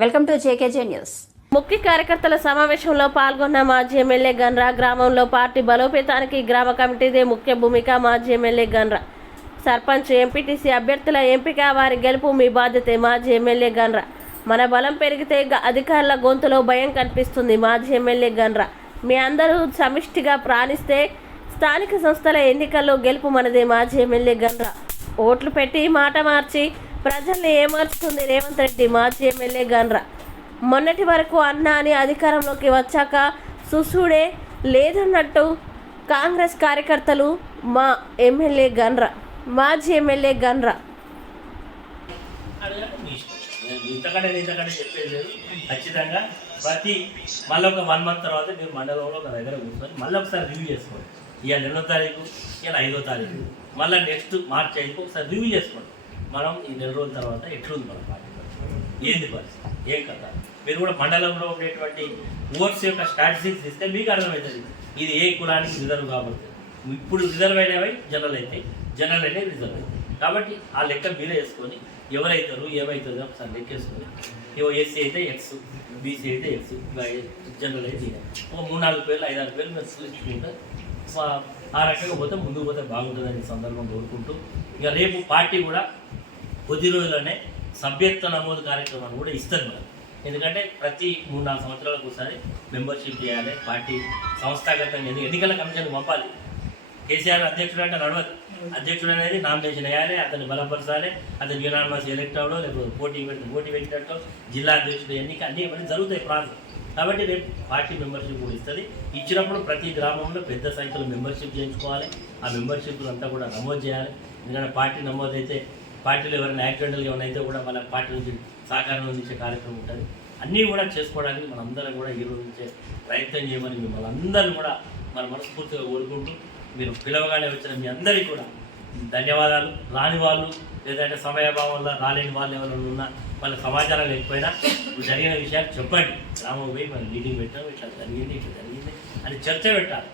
Welcome to JKJ news. ముఖ్య కార్యకర్తల సమావేశంలో పాల్గొన్న మాజీ ఎమ్మెల్యే గన్రా గ్రామంలో పార్టీ బలోపేతానికి గ్రామ కమిటీదే ముఖ్య భూమిక మాజీ ఎమ్మెల్యే గన్రా. సర్పంచ్ ఎంపీటీసీ అభ్యర్థుల ఎంపిక వారి గెలుపు మీ బాధ్యతే మాజీ ఎమ్మెల్యే గన్రా. మన బలం పెరిగితే అధికారుల గొంతులో భయం కనిపిస్తుంది మాజీ ఎమ్మెల్యే గన్రా. మీ అందరూ సమిష్టిగా ప్రాణిస్తే స్థానిక సంస్థల ఎన్నికల్లో గెలుపు మనదే మాజీ ఎమ్మెల్యే గన్రా. ఓట్లు పెట్టి మాట మార్చి ప్రజల్ని ఏమార్చుతుంది రేవంత్ రెడ్డి మాజీ ఎమ్మెల్యే గన్రా. మొన్నటి వరకు అన్నా అని అధికారంలోకి వచ్చాక సుసుడే లేదన్నట్టు కాంగ్రెస్ కార్యకర్తలు మా ఎమ్మెల్యే గన్రా మాజీ ఎమ్మెల్యే గన్రా. ఇంతకంటే ఇంతకంటే చెప్పేది లేదు. ఖచ్చితంగా ప్రతి మళ్ళీ ఒక వన్ మంత్ తర్వాత మీరు మండలంలో ఒక దగ్గర కూర్చొని మళ్ళీ ఒకసారి రివ్యూ చేసుకోండి. ఇవాళ రెండో తారీఖు ఇవాళ ఐదో తారీఖు. మళ్ళీ నెక్స్ట్ మార్చ్ ఐదుకు ఒకసారి రివ్యూ చేసుకోండి. మనం ఈ నెల రోజుల తర్వాత ఎట్లుంది మన పార్టీ ఏంది పరిస్థితి? ఏం కథ? మీరు కూడా మండలంలో ఉండేటువంటి ఓట్స్ యొక్క స్ట్రాటజీస్ ఇస్తే మీకు అర్థమవుతుంది. ఇది ఏ కులానికి రిజర్వ్ కాబట్టి. ఇప్పుడు రిజర్వ్ అయినవి జనరల్ అయితే జనరల్ అయితే రిజర్వ్ అయితే. కాబట్టి ఆ లెక్క మీరే వేసుకొని ఎవరైతారు ఏమవుతుందో ఒకసారి లెక్కేసుకొని ఇవో ఎస్సీ అయితే ఎక్స్ బీసీ అయితే ఎక్స్ జనరల్ అయితే ఓ ఒక మూడు నాలుగు పేర్లు ఐదు ఆరు పేర్లు మీరు సృష్టించుకుంటే ఆ- రకంగా పోతే ముందుకు పోతే బాగుంటుందని ఈ సందర్భం కోరుకుంటూ ఇక రేపు పార్టీ కూడా కొద్ది రోజుల్లోనే సభ్యత్వ నమోదు కార్యక్రమాన్ని కూడా ఇస్తుంది మనం ఎందుకంటే ప్రతి మూడు నాలుగు సంవత్సరాలకు ఒకసారి మెంబర్షిప్ చేయాలి పార్టీ సంస్థాగతంగా ఎన్నికల కమిషన్ పంపాలి. కేసీఆర్ అధ్యక్షుడు అంటే నడవదు. అధ్యక్షుడు అనేది నామినేషన్ వేయాలి అతన్ని బలపరచాలి అతను యునానిమస్ ఎలక్ట్ అవడం లేకపోతే పోటీ పెట్టి పోటీ పెట్టినట్టు జిల్లా అధ్యక్షుడు ఎన్నిక అన్ని ఇవన్నీ జరుగుతాయి ప్రాంతం కాబట్టి రేపు పార్టీ మెంబర్షిప్ కూడా ఇస్తుంది. ఇచ్చినప్పుడు ప్రతి గ్రామంలో పెద్ద సంఖ్యలో మెంబర్షిప్ చేయించుకోవాలి. ఆ మెంబర్షిప్ అంతా కూడా నమోదు చేయాలి. ఎందుకంటే పార్టీ నమోదు అయితే పార్టీలో ఎవరైనా యాక్సిడెంటల్గా ఏమైనా అయితే కూడా మన పార్టీ నుంచి సహకారం అందించే కార్యక్రమం ఉంటుంది. అన్నీ కూడా చేసుకోవడానికి మనందరం కూడా ఈ రోజు నుంచే ప్రయత్నం చేయమని మిమ్మల్ని అందరూ కూడా మన మనస్ఫూర్తిగా కోరుకుంటూ మీరు పిలవగానే వచ్చిన మీ అందరికీ కూడా ధన్యవాదాలు. రాని వాళ్ళు లేదంటే సమయాభావం వల్ల రాలేని వాళ్ళు ఎవరైనా ఉన్నా వాళ్ళ సమాచారం లేకపోయినా జరిగిన విషయాలు చెప్పండి. గ్రామం పోయి మనం మీటింగ్ పెట్టాం ఇట్లా జరిగింది ఇట్లా జరిగింది అని చర్చ పెట్టాలి.